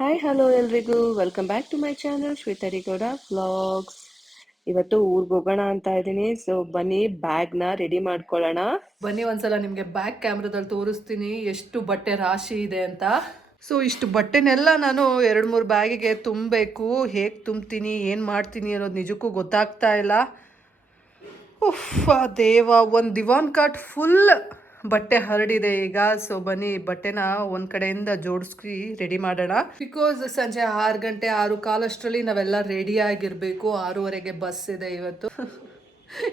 Hi hello ಎಲ್ರಿಗೂ welcome back to my channel Shwetharigowda vlogs. ಇವತ್ತು ಊರಿಗೆ ಹೋಗೋಣ ಅಂತ ಇದ್ದೀನಿ. ಸೊ ಬನ್ನಿ ಬ್ಯಾಗ್ನ ರೆಡಿ ಮಾಡ್ಕೊಳ್ಳೋಣ. ಬನ್ನಿ ಒಂದ್ಸಲ ನಿಮಗೆ ಬ್ಯಾಕ್ ಕ್ಯಾಮ್ರಾದಲ್ಲಿ ತೋರಿಸ್ತೀನಿ ಎಷ್ಟು ಬಟ್ಟೆ ರಾಶಿ ಇದೆ ಅಂತ. ಸೊ ಇಷ್ಟು ಬಟ್ಟೆನೆಲ್ಲ ನಾನು 2-3 ಬ್ಯಾಗಿಗೆ ತುಂಬಬೇಕು. ಹೇಗೆ ತುಂಬ್ತೀನಿ ಏನು ಮಾಡ್ತೀನಿ ಅನ್ನೋದು ನಿಜಕ್ಕೂ ಗೊತ್ತಾಗ್ತಾ ಇಲ್ಲ. ಉಫ್ ದೇವ, ಒಂದು ದಿವಾನ್ ಕಾಟ್ ಫುಲ್ ಬಟ್ಟೆ ಹರಡಿದೆ ಈಗ. ಸೊ ಬನ್ನಿ ಬಟ್ಟೆನ ಒಂದ್ ಕಡೆಯಿಂದ ಜೋಡಿಸ್ಕಿ ರೆಡಿ ಮಾಡೋಣ. ಬಿಕಾಸ್ ಸಂಜೆ 6 ಗಂಟೆ 6:15 ಅಷ್ಟರಲ್ಲಿ ನಾವೆಲ್ಲ ರೆಡಿ ಆಗಿರ್ಬೇಕು. 6:30ಗೆ ಬಸ್ ಇದೆ ಇವತ್ತು.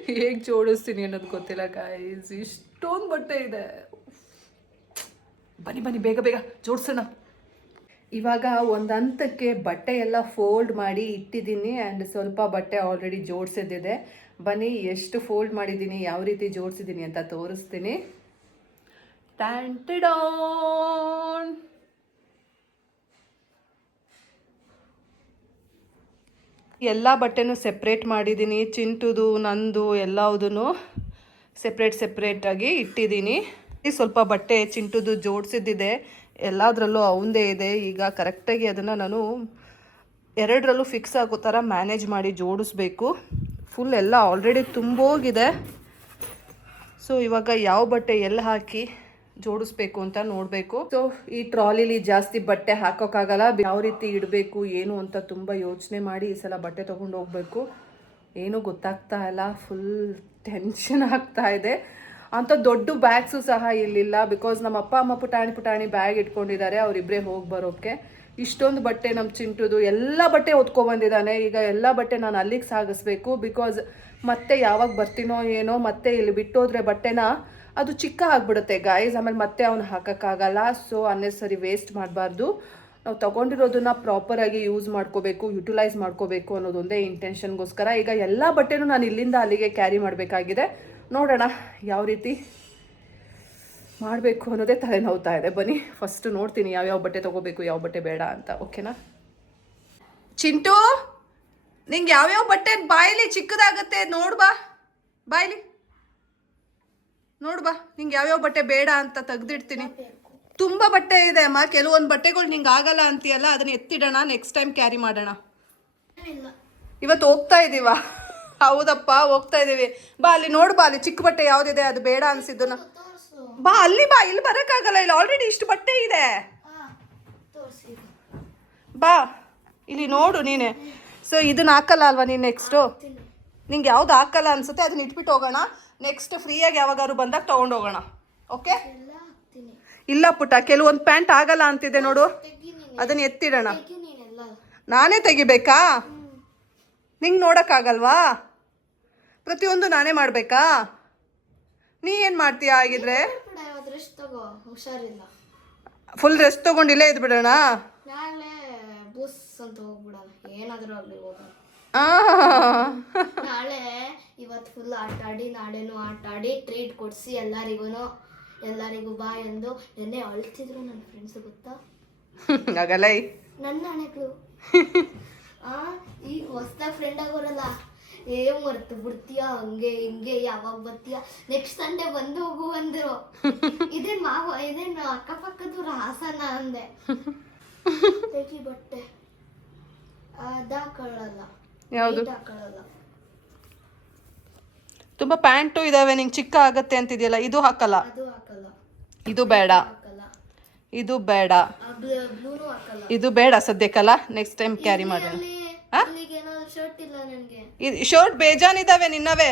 ಹೇಗೆ ಜೋಡಿಸ್ತೀನಿ ಅನ್ನೋದು ಗೊತ್ತಿಲ್ಲ ಗಾಯ್ಸ್. ಇಷ್ಟೊಂದು ಬಟ್ಟೆ ಇದೆ. ಬನ್ನಿ ಬನ್ನಿ ಬೇಗ ಬೇಗ ಜೋಡಿಸೋಣ. ಇವಾಗ ಒಂದು ಹಂತಕ್ಕೆ ಬಟ್ಟೆ ಎಲ್ಲ ಫೋಲ್ಡ್ ಮಾಡಿ ಇಟ್ಟಿದ್ದೀನಿ ಆ್ಯಂಡ್ ಸ್ವಲ್ಪ ಬಟ್ಟೆ ಆಲ್ರೆಡಿ ಜೋಡಿಸಿದ್ದಿದೆ. ಬನ್ನಿ ಎಷ್ಟು ಫೋಲ್ಡ್ ಮಾಡಿದ್ದೀನಿ, ಯಾವ ರೀತಿ ಜೋಡಿಸಿದ್ದೀನಿ ಅಂತ ತೋರಿಸ್ತೀನಿ. ಟ್ಯಾಂಟಿಡಾನ್, ಎಲ್ಲ ಬಟ್ಟೆನೂ ಸೆಪ್ರೇಟ್ ಮಾಡಿದ್ದೀನಿ. ಚಿಂಟುದು ನಂದು ಎಲ್ಲವುದೂ ಸೆಪ್ರೇಟಾಗಿ ಇಟ್ಟಿದ್ದೀನಿ. ಸ್ವಲ್ಪ ಬಟ್ಟೆ ಚಿಂಟುದು ಜೋಡಿಸಿದ್ದಿದೆ, ಎಲ್ಲದರಲ್ಲೂ ಅವಂದೇ ಇದೆ. ಈಗ ಕರೆಕ್ಟಾಗಿ ಅದನ್ನು ನಾನು 2ರಲ್ಲೂ ಫಿಕ್ಸ್ ಆಗೋ ಥರ ಮ್ಯಾನೇಜ್ ಮಾಡಿ ಜೋಡಿಸ್ಬೇಕು. ಫುಲ್ ಎಲ್ಲ ಆಲ್ರೆಡಿ ತುಂಬೋಗಿದೆ. ಸೊ ಇವಾಗ ಯಾವ ಬಟ್ಟೆ ಎಲ್ಲಿ ಹಾಕಿ ಜೋಡಿಸ್ಬೇಕು ಅಂತ ನೋಡಬೇಕು. ಸೊ ಈ ಟ್ರಾಲಿಲಿ ಜಾಸ್ತಿ ಬಟ್ಟೆ ಹಾಕೋಕ್ಕಾಗಲ್ಲ. ಯಾವ ರೀತಿ ಇಡಬೇಕು ಏನು ಅಂತ ತುಂಬ ಯೋಚನೆ ಮಾಡಿ ಈ ಸಲ ಬಟ್ಟೆ ತೊಗೊಂಡು ಹೋಗಬೇಕು. ಏನೂ ಗೊತ್ತಾಗ್ತಾ ಇಲ್ಲ, ಫುಲ್ ಟೆನ್ಷನ್ ಆಗ್ತಾ ಇದೆ. ಅಂಥ ದೊಡ್ಡ ಬ್ಯಾಗ್ಸು ಸಹ ಇಲ್ಲಿಲ್ಲ. ಬಿಕಾಸ್ ನಮ್ಮ ಅಪ್ಪ ಅಮ್ಮ ಪುಟಾಣಿ ಬ್ಯಾಗ್ ಇಟ್ಕೊಂಡಿದ್ದಾರೆ, ಅವರಿಬ್ಬರೇ ಹೋಗಿ ಬರೋಕ್ಕೆ. ಇಷ್ಟೊಂದು ಬಟ್ಟೆ ನಮ್ಮ ಚಿಂಟುದು ಎಲ್ಲ ಬಟ್ಟೆ ಹೊತ್ಕೊಬಂದಿದ್ದಾನೆ. ಈಗ ಎಲ್ಲ ಬಟ್ಟೆ ನಾನು ಅಲ್ಲಿಗೆ ಸಾಗಿಸ್ಬೇಕು. ಬಿಕಾಸ್ ಮತ್ತೆ ಯಾವಾಗ ಬರ್ತೀನೋ ಏನೋ, ಮತ್ತೆ ಇಲ್ಲಿ ಬಿಟ್ಟೋದ್ರೆ ಬಟ್ಟೆನ ಅದು ಚಿಕ್ಕ ಆಗಿಬಿಡುತ್ತೆ ಗಾಯ್ಸ್. ಆಮೇಲೆ ಮತ್ತೆ ಅವ್ನು ಹಾಕೋಕ್ಕಾಗಲ್ಲ. ಸೊ ಅನ್ನೆಸರಿ ವೇಸ್ಟ್ ಮಾಡಬಾರ್ದು. ನಾವು ತೊಗೊಂಡಿರೋದನ್ನ ಪ್ರಾಪರಾಗಿ ಯೂಸ್ ಮಾಡ್ಕೋಬೇಕು, ಯುಟಿಲೈಸ್ ಮಾಡ್ಕೋಬೇಕು ಅನ್ನೋದೊಂದೇ ಇಂಟೆನ್ಷನ್ಗೋಸ್ಕರ ಈಗ ಎಲ್ಲ ಬಟ್ಟೆನೂ ನಾನು ಇಲ್ಲಿಂದ ಅಲ್ಲಿಗೆ ಕ್ಯಾರಿ ಮಾಡಬೇಕಾಗಿದೆ. ನೋಡೋಣ ಯಾವ ರೀತಿ ಮಾಡಬೇಕು ಅನ್ನೋದೇ ತಲೆನೋವ್ತಾ ಇದೆ. ಬನ್ನಿ ಫಸ್ಟ್ ನೋಡ್ತೀನಿ ಯಾವ್ಯಾವ ಬಟ್ಟೆ ತೊಗೋಬೇಕು, ಯಾವ ಬಟ್ಟೆ ಬೇಡ ಅಂತ. ಓಕೆನಾ ಚಿಂಟು, ನಿಂಗೆ ಯಾವ್ಯಾವ ಬಟ್ಟೆ ಬಾಯಿಲಿ ಚಿಕ್ಕದಾಗತ್ತೆ ನೋಡ್ಬಾ, ಬಾಯಿಲಿ ನೋಡ್ಬಾ. ನಿಂಗೆ ಯಾವ್ಯಾವ ಬಟ್ಟೆ ಬೇಡ ಅಂತ ತೆಗ್ದಿಡ್ತೀನಿ. ತುಂಬ ಬಟ್ಟೆ ಇದೆ ಅಮ್ಮ. ಕೆಲವೊಂದು ಬಟ್ಟೆಗಳು ನಿಂಗೆ ಆಗಲ್ಲ ಅಂತೀಯಲ್ಲ, ಅದನ್ನ ಎತ್ತಿಡೋಣ, ನೆಕ್ಸ್ಟ್ ಟೈಮ್ ಕ್ಯಾರಿ ಮಾಡೋಣ. ಇವತ್ತು ಹೋಗ್ತಾ ಇದ್ದೀವ? ಹೌದಪ್ಪ ಹೋಗ್ತಾ ಇದ್ದೀವಿ. ಬಾ ಅಲ್ಲಿ ನೋಡು, ಬಾ ಅಲ್ಲಿ ಚಿಕ್ಕ ಬಟ್ಟೆ ಯಾವುದಿದೆ ಅದು ಬೇಡ ಅನ್ಸಿದ್ದು. ಬಾ ಅಲ್ಲಿ ಬಾ, ಇಲ್ಲಿ ಬರೋಕ್ಕಾಗಲ್ಲ, ಇಲ್ಲಿ ಆಲ್ರೆಡಿ ಇಷ್ಟು ಬಟ್ಟೆ ಇದೆ. ಬಾ ಇಲ್ಲಿ ನೋಡು ನೀನೆ. ಸೊ ಇದನ್ನ ಹಾಕಲ್ಲ ಅಲ್ವಾ ನೀನು ನೆಕ್ಸ್ಟು? ನಿಂಗೆ ಯಾವ್ದು ಹಾಕಲ್ಲ ಅನ್ಸುತ್ತೆ ಅದನ್ನ ಇಟ್ಬಿಟ್ಟು ಹೋಗೋಣ. ನೆಕ್ಸ್ಟ್ ಫ್ರೀಯಾಗಿ ಯಾವಾಗಾದ್ರು ಬಂದಾಗ ತೊಗೊಂಡೋಗೋಣ. ಓಕೆ? ಇಲ್ಲ ಪುಟ್ಟ, ಕೆಲವೊಂದು ಪ್ಯಾಂಟ್ ಆಗಲ್ಲ ಅಂತಿದೆ ನೋಡು, ಅದನ್ನ ಎತ್ತಿಡೋಣ. ನಾನೇ ತೆಗಿಬೇಕಾ? ನಿಂಗೆ ನೋಡೋಕ್ಕಾಗಲ್ವಾ? ಪ್ರತಿಯೊಂದು ನಾನೇ ಮಾಡಬೇಕಾ? ನೀ ಏನು ಮಾಡ್ತೀಯಾ ಆಗಿದ್ರೆ? ಫುಲ್ ರೆಸ್ಟ್ ತೊಗೊಂಡಿಲ್ಲ ಇದ್ಬಿಡೋಣ. ನಾಳೆ ಇವತ್ತು ಫುಲ್ ಆಟ ಆಡಿ, ನಾಳೆನೂ ಆಟ ಆಡಿ ಟ್ರೀಟ್ ಕೊಡಿಸಿ ಎಲ್ಲರಿಗೂ ಬಾಯ್ ಎಂದು ನೆನ್ನೆ ಅಳ್ತಿದ್ರು ನನ್ನ ಫ್ರೆಂಡ್ಸ್, ಗೊತ್ತಾ? ಆಗಲ್ಲ ನನ್ನ ಹಣೆಗಳು. ಈಗ ಹೊಸ್ದಾಗ ಫ್ರೆಂಡ್ ಆಗೋರಲ್ಲ, ಮರ್ತು ಬಿಡ್ತೀಯ, ಹಂಗೆ ಹಿಂಗೆ, ಯಾವಾಗ ಬರ್ತೀಯ, ನೆಕ್ಸ್ಟ್ ಸಂಡೇ ಬಂದು ಹೋಗು ಅಂದ್ರು. ಇದೇನು ಅಕ್ಕಪಕ್ಕದವ್ರ ಹಾಸನ ಅಂದೆ. ತೆಗಿ ಬಟ್ಟೆ ಅದಾಕೊಳ್ಳಲ್ಲ, ಯಾವುದು ಹಾಕೊಳ್ಳಲ್ಲ. ತುಂಬಾ ಪ್ಯಾಂಟು ಇದಾವೆ, ನಿಂಗೆ ಚಿಕ್ಕ ಆಗತ್ತೆ ಅಂತಿದೆಯಲ್ಲ, ಇದು ಹಾಕಲ್ಲ, ಇದು ಬೇಡ, ಇದು ಬೇಡ, ಇದು ಬೇಡ ಸದ್ಯಕ್ಕಲ್ಲ, ನೆಕ್ಸ್ಟ್ ಟೈಮ್ ಕ್ಯಾರಿ ಮಾಡೋಣ. ಶರ್ಟ್ ಬೇಜಾನಿದಾವೆ ನಿನ್ನವೇ,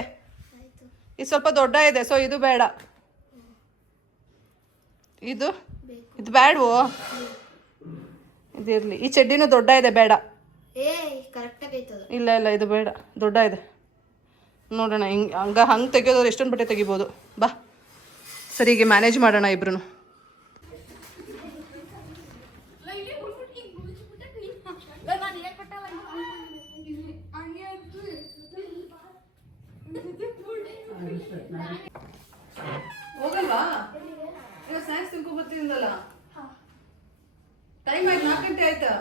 ಇದು ಸ್ವಲ್ಪ ದೊಡ್ಡ ಇದೆ, ಸೊ ಇದು ಬೇಡ. ಇದು ಬೇಡವೋ? ಇದಿರಲಿ. ಈ ಚಡ್ಡಿನೂ ದೊಡ್ಡ ಇದೆ, ಬೇಡ. ಇಲ್ಲ ಇಲ್ಲ ಇದು ಬೇಡ, ದೊಡ್ಡ ಇದೆ. ನೋಡೋಣ ಹಂಗೆ ತೆಗೆಯೋದ್ರೆ ಎಷ್ಟೊಂದು ಬಟ್ಟೆ ತೆಗಿಬೋದು. ಬಾ ಸರಿಗೆ ಮ್ಯಾನೇಜ್ ಮಾಡೋಣ ಇಬ್ರು. ಹೋಗಲ್ವಾ? ಸ್ನ್ಯಾಕ್ಸ್ ತಿನ್ಕೊ ಬರ್ತಿದ್ದಲ್ಲ, ಟೈಮ್ ಆಯ್ತು, 4 ಗಂಟೆ ಆಯ್ತಾ?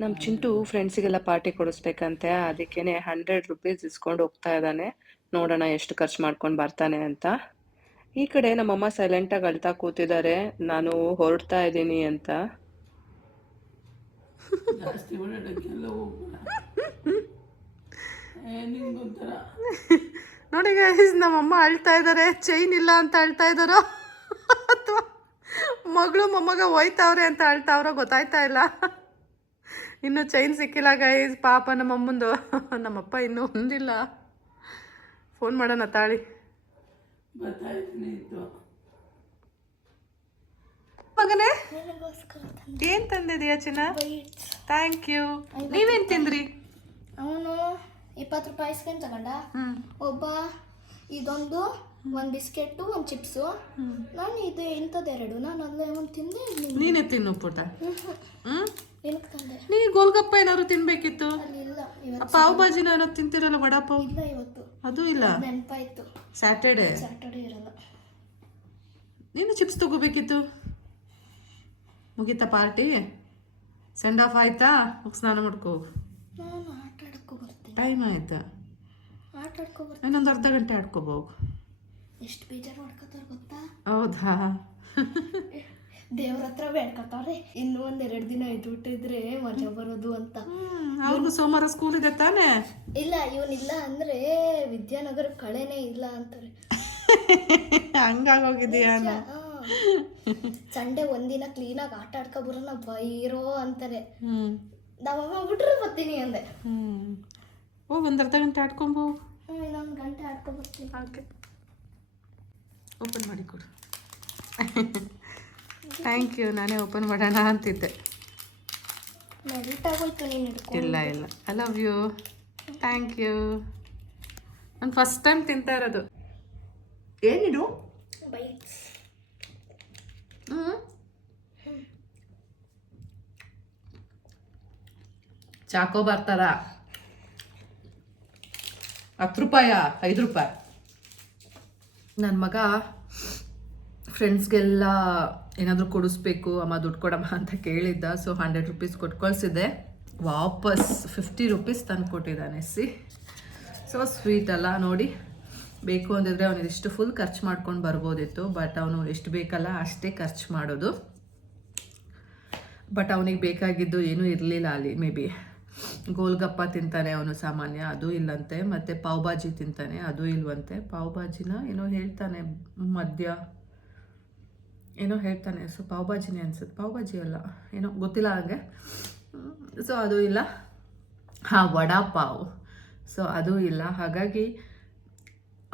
ನಮ್ಮ ಚಿಂಟು ಫ್ರೆಂಡ್ಸಿಗೆಲ್ಲ ಪಾರ್ಟಿ ಕೊಡಿಸ್ಬೇಕಂತೆ, ಅದಕ್ಕೇನೆ 100 ರೂಪೀಸ್ ಇಸ್ಕೊಂಡು ಹೋಗ್ತಾ ಇದ್ದಾನೆ. ನೋಡೋಣ ಎಷ್ಟು ಖರ್ಚು ಮಾಡ್ಕೊಂಡು ಬರ್ತಾನೆ ಅಂತ. ಈ ಕಡೆ ನಮ್ಮಮ್ಮ ಸೈಲೆಂಟಾಗಿ ಅಳ್ತಾ ಕೂತಿದ್ದಾರೆ, ನಾನು ಹೊರಡ್ತಾ ಇದ್ದೀನಿ ಅಂತ. ಜಾಸ್ತಿ ಓಡಾಡೋಕ್ಕೆಲ್ಲ ಹೋಗ್ಬೇಡ, ನಿಂಗೊಂಥರ. ನೋಡಿ ಗೈಸ್, ನಮ್ಮಮ್ಮ ಅಳ್ತಾ ಇದ್ದಾರೆ. ಚೈನ್ ಇಲ್ಲ ಅಂತ ಅಳ್ತಾ ಇದ್ದಾರೋ ಅಥವಾ ಮಗಳು ಮೊಮ್ಮಗ ಹೋಯ್ತಾವ್ರೆ ಅಂತ ಅಳ್ತಾವ್ರೋ ಗೊತ್ತಾಯ್ತಾ ಇಲ್ಲ. ಇನ್ನೂ ಚೈನ್ ಸಿಕ್ಕಿಲ್ಲ ಗೈಸ್, ಪಾಪ ನಮ್ಮಮ್ಮಂದು. ನಮ್ಮಪ್ಪ ಇನ್ನೂ ಹೊಂದಿಲ್ಲ. ಫೋನ್ ಮಾಡೋಣ ತಾಳಿ. ಮಗನೇ ಏನ್ ತಂದಿದೀಯ ಚಿನ್ನ? Thank you. ನೀವೇನ್ ತಿಂದ್ರಿ? ಅವನು 20 ರೂಪಾಯಿ ಐಸ್ ಕ್ರೀಮ್ ತಗೊಂಡ, ಒಬ್ಬ ಇದೊಂದು, ಒಂದು ಬಿಸ್ಕೆಟ್ಟು, ಒಂದು ಚಿಪ್ಸು. ನಾನು ಇದು ಇಂಥದ್ದೆರಡು, ನಾನು ಅಲ್ಲೇ ಒಂದು ತಿಂದೆ. ನೀನೇ ತಿನ್ನು ಪುಟ. ಏನಕ್ಕೆ ತಂದೆ? ನೀ ಗೋಲ್ಗಪ್ಪ ಏನಾದ್ರು ತಿನ್ಬೇಕಿತ್ತು. ಇಲ್ಲ ಇವತ್ತು ಪಾವ್ ಭಾಜಿನ ಏನಾದ್ರು ತಿಂತಿರಲ್ಲ, ವಡಾ ಪಾವ್. ಇಲ್ಲ ಇವತ್ತು ಅದು ಇಲ್ಲ, ನೆನಪಾಯ್ತು. ಸ್ಯಾಟರ್ಡೆ ಇರಲ್ಲ. ನೀನು ಚಿಪ್ಸ್ ತಗೋಬೇಕಿತ್ತು. ಮುಗೀತಾ ಪಾರ್ಟಿ? ಸೆಂಡ್ ಆಫ್ ಆಯ್ತಾ? ಹೋಗಿ ಸ್ನಾನ ಮಾಡ್ಕೋ. ನಾನು ಆಟ ಆಡಕ್ಕೂ ಬರ್ತೀನಿ. ಟೈಮ್ ಆಯ್ತಾ? ಆಟ ಆಡ್ಕೊ ಬರ್ತೀನಿ. ಇನ್ನೊಂದು ಅರ್ಧ ಗಂಟೆ ಆಡ್ಕೋಬೋಗು. ಎಷ್ಟು ಬೇಜಾರು ಮಾಡ್ಕೋತಾರ ಗೊತ್ತಾ? ಹೌದಾ? ದೇವ್ರ ಹತ್ರ ಬೇಡ್ಕೊತಾವ್ರೆ, ಇನ್ನೂ ಒಂದೆರಡು ದಿನ ಇದ್ಬಿಟ್ಟಿದ್ರೆ ಮಜಾ ಬರೋದು ಅಂತ. ಅವ್ರಿಗೂ ಸೋಮವಾರ ಸ್ಕೂಲ್ ಇದೆ ತಾನೇ? ಇಲ್ಲ, ಇವನಿಲ್ಲ ಅಂದ್ರೆ ವಿದ್ಯಾನಗರ ಕಳೆನೇ ಇಲ್ಲ ಅಂತಾರೆ. ಹಂಗಾಗೋಗಿದೆಯಾ? ಸಂಡೆ ಒಂದಿನ ಕ್ಲೀನಾಗಿ ಆಟ ಆಡ್ಕೊ ಬರೋಣ ಬೈರೋ ಅಂತಾರೆ. ನಮ್ಮಮ್ಮ ಬಿಟ್ರೆ ಬರ್ತೀನಿ ಅಂದೆ. ಹೋಗಿ ಒಂದು ಅರ್ಧ ಗಂಟೆ ಆಡ್ಕೊಂಬೋ. ಇನ್ನೊಂದು ಗಂಟೆ ಆಡ್ಕೊ ಬರ್ತೀನಿ. ಓಕೆ, ಓಪನ್ ಮಾಡಿ ಕೊಡು. Thank you. ನಾನೇ ಓಪನ್ ಮಾಡೋಣ ಅಂತಿದ್ದೆ. ಮೆಲ್ಟ್ ಆಗೋಯ್ತು ನೀನು ಹಿಡ್ಕೊಂಡು. ಇಲ್ಲ ಇಲ್ಲ, I love you. Thank you. ನಾನು ಫಸ್ಟ್ ಟೈಮ್ ತಿಂತಾ ಇರೋದು. ಏನಿದು? ಬೈಟ್ಸ್. ಚಾಕೋ ಬರ್ತಾರ 10 ರೂಪಾಯ 5 ರೂಪಾಯಿ. ನನ್ನ ಮಗ ಫ್ರೆಂಡ್ಸ್ಗೆಲ್ಲ ಏನಾದರೂ ಕೊಡಿಸ್ಬೇಕು, ಅಮ್ಮ ದುಡ್ಡು ಕೊಡಮ್ಮ ಅಂತ ಕೇಳಿದ್ದ. ಸೊ 100 ರೂಪೀಸ್ ಕೊಟ್ಟು ಕಳಿಸಿದ್ದೆ. ವಾಪಸ್ 50 ರೂಪೀಸ್ ತಂದು ಕೊಟ್ಟಿದ್ದಾನೆ. ಸೊ ಸ್ವೀಟ್ ಅಲ್ಲ ನೋಡಿ. ಬೇಕು ಅಂದಿದ್ರೆ ಅವನಿಗೆ ಇಷ್ಟು ಫುಲ್ ಖರ್ಚು ಮಾಡ್ಕೊಂಡು ಬರ್ಬೋದಿತ್ತು, ಬಟ್ ಅವನು ಎಷ್ಟು ಬೇಕಲ್ಲ ಅಷ್ಟೇ ಖರ್ಚು ಮಾಡೋದು. ಬಟ್ ಅವನಿಗೆ ಬೇಕಾಗಿದ್ದು ಏನೂ ಇರಲಿಲ್ಲ ಅಲ್ಲಿ. ಮೇ ಬಿ ಗೋಲ್ಗಪ್ಪ ತಿಂತಾನೆ ಅವನು ಸಾಮಾನ್ಯ, ಅದು ಇಲ್ಲಂತೆ. ಮತ್ತು ಪಾವ್ ಭಾಜಿ ತಿಂತಾನೆ, ಅದು ಇಲ್ವಂತೆ. ಪಾವ್ ಭಾಜಿನ ಏನೋ ಹೇಳ್ತಾನೆ, ಮಧ್ಯ ಏನೋ ಹೇಳ್ತಾನೆ. ಸೊ ಪಾವ್ ಭಾಜಿನೇ ಅನ್ಸುತ್ತೆ, ಪಾವ್ ಭಾಜಿ ಅಲ್ಲ ಏನೋ ಗೊತ್ತಿಲ್ಲ ಹಾಗೆ. ಸೊ ಅದು ಇಲ್ಲ. ಹಾಂ, ವಡಾ ಪಾವ್. ಸೊ ಅದು ಇಲ್ಲ. ಹಾಗಾಗಿ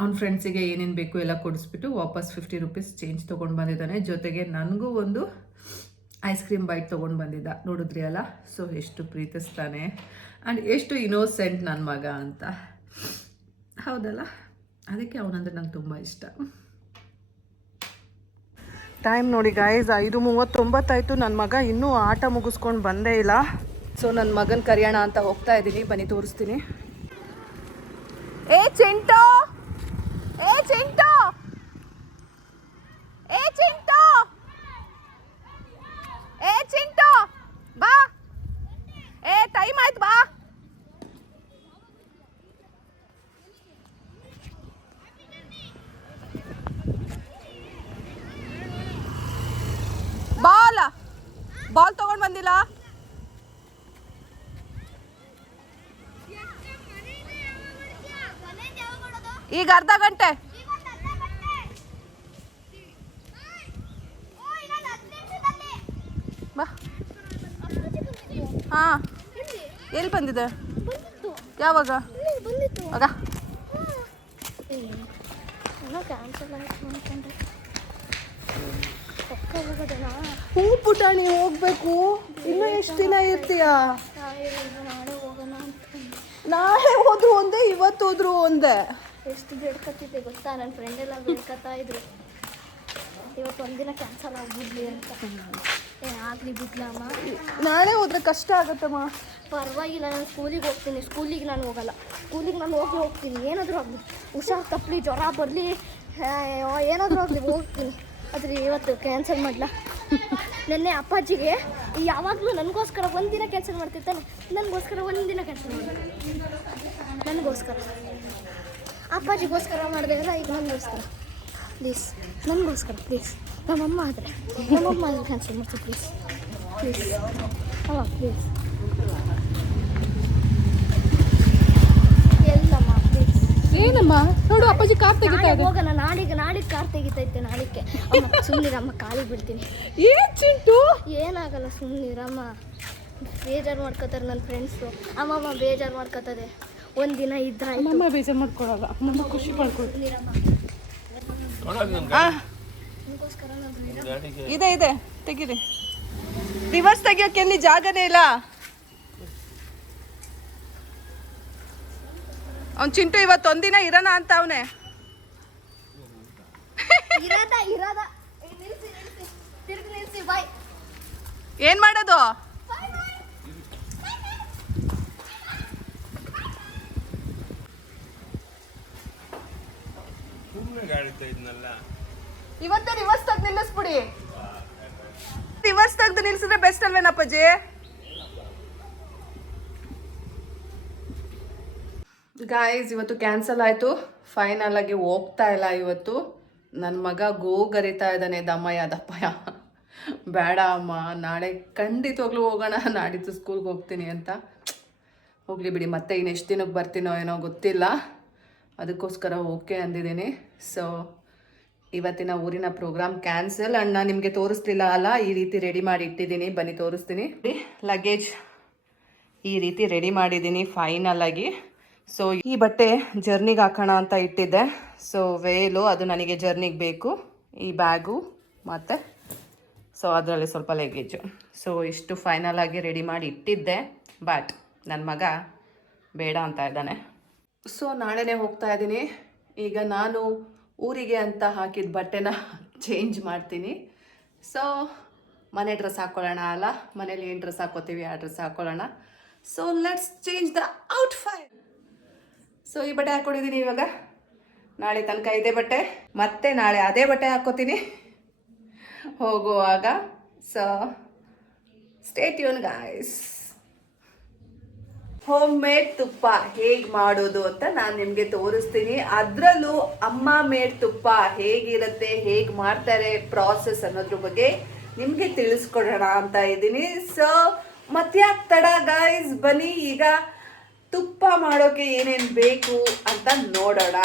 ಅವ್ನ ಫ್ರೆಂಡ್ಸಿಗೆ ಏನೇನು ಬೇಕು ಎಲ್ಲ ಕೊಡಿಸ್ಬಿಟ್ಟು ವಾಪಸ್ 50 ರೂಪೀಸ್ ಚೇಂಜ್ ತೊಗೊಂಡು ಬಂದಿದ್ದಾನೆ. ಜೊತೆಗೆ ನನಗೂ ಒಂದು ಐಸ್ ಕ್ರೀಮ್ ಬೈಟ್ ತೊಗೊಂಡು ಬಂದಿದ್ದ, ನೋಡಿದ್ರಿ ಅಲ್ಲ. ಸೊ ಎಷ್ಟು ಪ್ರೀತಿಸ್ತಾನೆ ಆ್ಯಂಡ್ ಎಷ್ಟು ಇನೋಸೆಂಟ್ ನನ್ನ ಮಗ ಅಂತ. ಹೌದಲ್ಲ? ಅದಕ್ಕೆ ಅವನಂದ್ರೆ ನಂಗೆ ತುಂಬ ಇಷ್ಟ. ಟೈಮ್ ನೋಡಿ ಗೈಸ್, 5:39 ಆಯಿತು. ನನ್ನ ಮಗ ಇನ್ನೂ ಆಟ ಮುಗಿಸ್ಕೊಂಡು ಬಂದೇ ಇಲ್ಲ. ಸೊ ನನ್ನ ಮಗನ ಕರೆಯೋಣ ಅಂತ ಹೋಗ್ತಾ ಇದ್ದೀನಿ. ಬನ್ನಿ ತೋರಿಸ್ತೀನಿ. ಏ ಚಿಂಟು, ಏ ಚಿಂಟು, ಏ ಚಿಂಟು, ಏ ಚಿಂಟು ಬಾ. ಏ ಟೈಮ್ ಆಯ್ತು ಬಾ. ಬಾಲ್ ತಗೊಂಡು ಬಂದಿಲ್ಲ. ಈಗ ಅರ್ಧ ಗಂಟೆ. ಬಾ. ಹಾಂ, ಎಲ್ಲಿ ಬಂದಿದೆ? ಯಾವಾಗ? ಆಗ ಹೂ ಪುಟಾಣಿ, ಹೋಗ್ಬೇಕು. ಇನ್ನೂ ಎಷ್ಟು ದಿನ ಇರ್ತೀಯಾ? ನಾಳೆ ಹೋದ್ರು ಒಂದೇ, ಇವತ್ತು ಹೋದ್ರು ಒಂದೇ. ಎಷ್ಟು ಬೇಡ್ಕೊತಿದ್ದೆ ಗೊತ್ತಾ? ನನ್ನ ಫ್ರೆಂಡ್ ಎಲ್ಲ ಬೇಡ್ಕೊತಾ ಇದ್ರು ಇವತ್ತು ಒಂದಿನ ಕ್ಯಾನ್ಸಲ್ ಆಗ್ಬಿಡ್ಲಿ ಅಂತ. ಆಗಲಿ ಬಿಡ್ಲಮ್ಮ, ನಾಳೆ ಹೋದ್ರೆ ಕಷ್ಟ ಆಗುತ್ತಮ್ಮ. ಪರವಾಗಿಲ್ಲ, ನಾನು ಸ್ಕೂಲಿಗೆ ಹೋಗ್ತೀನಿ. ಸ್ಕೂಲಿಗೆ ನಾನು ಹೋಗಲ್ಲ. ಸ್ಕೂಲಿಗೆ ನಾನು ಹೋಗ್ತೀನಿ. ಏನಾದರೂ ಆಗಲಿ, ಹುಷಾರು ತಪ್ಪಲಿ, ಜ್ವರ ಬರಲಿ, ಏನಾದರೂ ಆಗಲಿ ಹೋಗ್ತೀನಿ. ಆದರೆ ಇವತ್ತು ಕ್ಯಾನ್ಸಲ್ ಮಾಡಲ. ನೆನ್ನೆ ಅಪ್ಪಾಜಿಗೆ ಯಾವಾಗಲೂ ನನಗೋಸ್ಕರ ಒಂದಿನ ಕ್ಯಾನ್ಸಲ್ ಮಾಡ್ತಿರ್ತಾನೆ. ನನಗೋಸ್ಕರ ಒಂದಿನ ಕ್ಯಾನ್ಸಲ್ ಮಾಡಿ, ನನಗೋಸ್ಕರ ಅಪ್ಪಾಜಿಗೋಸ್ಕರ ಮಾಡಿದೆ ಅಲ್ಲ, ಈಗ ನನಗೋಸ್ಕರ ಪ್ಲೀಸ್, ನನಗೋಸ್ಕರ ಪ್ಲೀಸ್. ನಮ್ಮಮ್ಮ ಆದರೆ ಕ್ಯಾನ್ಸಲ್ ಮಾಡ್ತೀನಿ ಪ್ಲೀಸ್ ಪ್ಲೀಸ್. ಅಮ್ಮ ಪ್ಲೀಸ್, ಎಲ್ಲಮ್ಮ ಪ್ಲೀಸ್. ಏನಮ್ಮ ನೋಡು ಅಪ್ಪಾಜಿ ಕಾರ್ ತೆಗಿತಾ ಇದೆ. ಹೋಗೋಣ ನಾಳೆಗೆ ಕಾರ್ ತೆಗಿತೈತೆ ನಾಳೆಗೆ. ಅಮ್ಮ ಸುಮ್ಮನಿರಮ್ಮ, ಕಾಲಿಗೆ ಬಿಡ್ತೀನಿ. ಏನ್ ಚಿಂಟು? ಏನಾಗಲ್ಲ ಸುಮ್ಮನಿರಮ್ಮ. ಬೇಜಾರು ಮಾಡ್ಕೋತಾರೆ ನನ್ನ ಫ್ರೆಂಡ್ಸು. ಅಮ್ಮಮ್ಮ ಬೇಜಾರು ಮಾಡ್ಕೋತದೆ. ಒಂದಿನ ಇದ್ರೆ ಅಮ್ಮಮ್ಮ ಬೇಜಾರು ಮಾಡ್ಕೊಳಲ್ಲ, ಅಮ್ಮಮ್ಮ ಖುಷಿ ಮಾಡ್ಕೊಳ್ತೀನಿ. ಇದೆ ಇದೆ ತೆಗೀರಿ. ರಿವರ್ಸ್ ತೆಗಿಯೋಕೆ ಎಲ್ಲಿ ಜಾಗನೇ ಇಲ್ಲ. ಅವ್ನು ಚಿಂಟು ಇವತ್ತು ಒಂದಿನ ಇರೋಣ ಅಂತ ಅವನೇ. ಇರದ ತಿರ್ಗಿ ನಿಲ್ಸಿ. ಬಾಯ್. ಏನ್ ಮಾಡೋದು? ಇವತ್ತೇ ರಿವರ್ಸ್ ತೆಗ್ದು ನಿಲ್ಲಿಸ್ಬಿಡಿ. ರಿವರ್ಸ್ ತೆಗ್ದು ನಿಲ್ಸಿದ್ರೆ ಬೆಸ್ಟ್ ಅಲ್ವೇನಪ್ಪಾಜಿ? ಗಾಯ್ಸ್ ಇವತ್ತು ಕ್ಯಾನ್ಸಲ್ ಆಯಿತು. ಫೈನಲ್ ಆಗಿ ಹೋಗ್ತಾ ಇಲ್ಲ ಇವತ್ತು. ನನ್ನ ಮಗ ಗೋಗರಿತಾ ಇದ್ದಾನೆ, ದಮ್ಮಯ್ಯ ದಪ್ಪಯ್ಯ ಬೇಡ ಅಮ್ಮ ನಾಳೆ ಖಂಡಿತವಾಗ್ಲೂ ಹೋಗೋಣ, ನಾಡಿದ್ದು ಸ್ಕೂಲ್ಗೆ ಹೋಗ್ತೀನಿ ಅಂತ. ಹೋಗಲಿ ಬಿಡಿ, ಮತ್ತೆ ಇನ್ನು ಎಷ್ಟು ದಿನಕ್ಕೆ ಬರ್ತೀನೋ ಏನೋ ಗೊತ್ತಿಲ್ಲ, ಅದಕ್ಕೋಸ್ಕರ ಓಕೆ ಅಂದಿದ್ದೀನಿ. ಸೊ ಇವತ್ತಿನ ಊರಿನ ಪ್ರೋಗ್ರಾಮ್ ಕ್ಯಾನ್ಸಲ್. ಆ್ಯಂಡ್ ನಾನು ನಿಮಗೆ ತೋರಿಸ್ಲಿಲ್ಲ ಅಲ್ಲ, ಈ ರೀತಿ ರೆಡಿ ಮಾಡಿ ಇಟ್ಟಿದ್ದೀನಿ, ಬನ್ನಿ ತೋರಿಸ್ತೀನಿ. ಲಗೇಜ್ ಈ ರೀತಿ ರೆಡಿ ಮಾಡಿದ್ದೀನಿ ಫೈನಲ್ ಆಗಿ. ಸೊ ಈ ಬಟ್ಟೆ ಜರ್ನಿಗೆ ಹಾಕೋಣ ಅಂತ ಇಟ್ಟಿದ್ದೆ. ಸೊ ವೇಲು ಅದು ನನಗೆ ಜರ್ನಿಗೆ ಬೇಕು, ಈ ಬ್ಯಾಗು ಮತ್ತು ಸೊ ಅದರಲ್ಲಿ ಸ್ವಲ್ಪ ಲಗೇಜು. ಸೊ ಇಷ್ಟು ಫೈನಲ್ ಆಗಿ ರೆಡಿ ಮಾಡಿ ಇಟ್ಟಿದ್ದೆ. ಬಟ್ ನನ್ನ ಮಗ ಬೇಡ ಅಂತ ಇದ್ದಾನೆ. ಸೊ ನಾಳೆನೇ ಹೋಗ್ತಾ ಇದ್ದೀನಿ. ಈಗ ನಾನು ಊರಿಗೆ ಅಂತ ಹಾಕಿದ ಬಟ್ಟೆನ ಚೇಂಜ್ ಮಾಡ್ತೀನಿ. ಸೊ ಮನೆ ಡ್ರೆಸ್ ಹಾಕ್ಕೊಳ್ಳೋಣ ಅಲ್ಲ, ಮನೇಲಿ ಏನು ಡ್ರೆಸ್ ಹಾಕೋತೀವಿ ಆ ಡ್ರೆಸ್ ಹಾಕ್ಕೊಳ್ಳೋಣ. So let's change the outfit. So ಈ ಬಟ್ಟೆ ಹಾಕ್ಕೊಂಡಿದ್ದೀನಿ ಇವಾಗ, ನಾಳೆ ತನಕ ಇದೇ ಬಟ್ಟೆ, ಮತ್ತೆ ನಾಳೆ ಅದೇ ಬಟ್ಟೆ ಹಾಕ್ಕೋತೀನಿ ಹೋಗುವಾಗ. So stay tune guys. Home made ತುಪ್ಪ ಹೇಗೆ ಮಾಡೋದು ಅಂತ ನಾನು ನಿಮಗೆ ತೋರಿಸ್ತೀನಿ. ಅದರಲ್ಲೂ ಅಮ್ಮ ಮೇಡ್ ತುಪ್ಪ ಹೇಗಿರುತ್ತೆ, ಹೇಗೆ ಮಾಡ್ತಾರೆ ಪ್ರಾಸೆಸ್ ಅನ್ನೋದ್ರ ಬಗ್ಗೆ ನಿಮಗೆ ತಿಳಿಸ್ಕೊಡೋಣ ಅಂತ ಇದ್ದೀನಿ. ಸೊ ಮತ್ತ್ಯಾಕೆ ತಡ ಗಾಯ್ಸ್, ಬನ್ನಿ ಈಗ ತುಪ್ಪ ಮಾಡೋಕ್ಕೆ ಏನೇನು ಬೇಕು ಅಂತ ನೋಡೋಣ.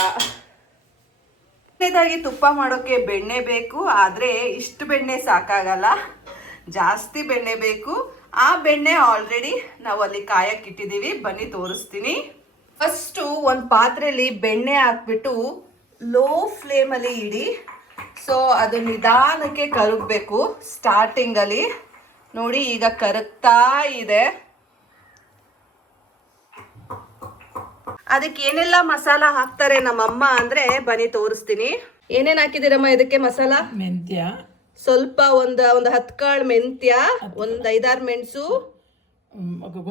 ಮೊದಲನೇದಾಗಿ ತುಪ್ಪ ಮಾಡೋಕ್ಕೆ ಬೆಣ್ಣೆ ಬೇಕು, ಆದರೆ ಇಷ್ಟು ಬೆಣ್ಣೆ ಸಾಕಾಗಲ್ಲ, ಜಾಸ್ತಿ ಬೆಣ್ಣೆ ಬೇಕು. ಆ ಬೆಣ್ಣೆ ಆಲ್ರೆಡಿ ನಾವು ಅಲ್ಲಿ ಕಾಯಕ್ಕೆ ಇಟ್ಟಿದ್ದೀವಿ, ಬನ್ನಿ ತೋರಿಸ್ತೀನಿ. ಫಸ್ಟು ಒಂದು ಪಾತ್ರೆಯಲ್ಲಿ ಬೆಣ್ಣೆ ಹಾಕ್ಬಿಟ್ಟು ಲೋ ಫ್ಲೇಮಲ್ಲಿ ಇಡಿ. ಸೊ ಅದು ನಿಧಾನಕ್ಕೆ ಕರಗಬೇಕು. ಸ್ಟಾರ್ಟಿಂಗಲ್ಲಿ ನೋಡಿ ಈಗ ಕರಗ್ತಾ ಇದೆ. ಅದಕ್ಕೆ ಏನೆಲ್ಲ ಮಸಾಲ ಹಾಕ್ತಾರೆ ನಮ್ಮಮ್ಮ ಅಂದರೆ ಬನ್ನಿ ತೋರಿಸ್ತೀನಿ. ಏನೇನು ಹಾಕಿದ್ದೀರಮ್ಮ ಇದಕ್ಕೆ ಮಸಾಲ? ಮೆಂತ್ಯ, ಸ್ವಲ್ಪ ಒಂದು 10 ಕಾಳು ಮೆಂತ್ಯ, ಒಂದು 5-6 ಮೆಣಸು,